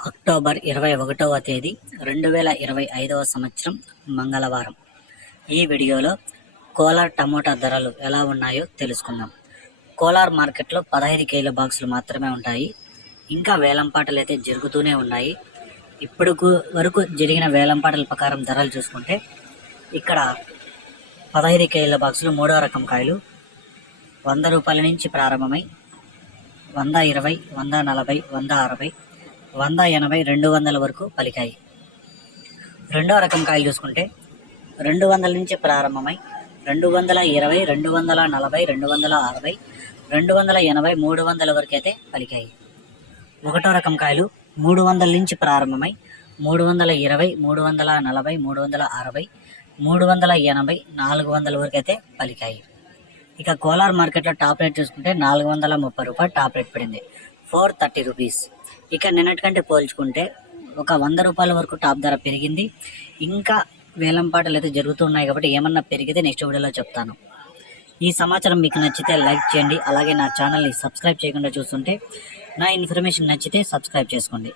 October ఇరవై ఒకటవ తేదీ రెండు వేల ఇరవై ఐదవ సంవత్సరం మంగళవారం. ఈ వీడియోలో కోలార్ టమోటా ధరలు ఎలా ఉన్నాయో తెలుసుకుందాం. కోలార్ మార్కెట్లో పదహైదు కేజీల బాక్సులు మాత్రమే ఉంటాయి. ఇంకా వేలంపాటలు అయితే జరుగుతూనే ఉన్నాయి. ఇప్పుడు వరకు జరిగిన వేలంపాటల ప్రకారం ధరలు చూసుకుంటే ఇక్కడ పదహైదు కేజీల బాక్సులు మూడో రకం కాయలు వంద రూపాయల నుంచి ప్రారంభమై వంద ఇరవై వంద నలభై వంద అరవై వంద ఎనభై రెండు వందల వరకు పలికాయి. రెండో రకం కాయలు చూసుకుంటే రెండు వందల నుంచి ప్రారంభమై రెండు వందల ఇరవై రెండు వందల నలభై రెండు వందల అరవై రెండు వందల ఎనభై మూడు వందల వరకు అయితే పలికాయి. ఒకటో రకం కాయలు మూడు వందల నుంచి ప్రారంభమై మూడు వందల ఇరవై మూడు వందల నలభై మూడు వందల అరవై మూడు వందల ఎనభై నాలుగు వందల వరకు అయితే పలికాయి. ఇక కోలార్ మార్కెట్లో టాప్ రేట్ చూసుకుంటే నాలుగు వందల ముప్పై రూపాయలు టాప్ రేట్ పడింది. Four thirty rupees. ఇక నిన్నటికంటే పోల్చుకుంటే ఒక వంద రూపాయల వరకు టాప్ ధర పెరిగింది. ఇంకా వేలంపాటలు అయితే జరుగుతున్నాయి కాబట్టి ఏమన్నా పెరిగితే నెక్స్ట్ వీడియోలో చెప్తాను. ఈ సమాచారం మీకు నచ్చితే లైక్ చేయండి. అలాగే నా ఛానల్ని సబ్స్క్రైబ్ చేయకుండా చూస్తుంటే నా ఇన్ఫర్మేషన్ నచ్చితే సబ్స్క్రైబ్ చేసుకోండి.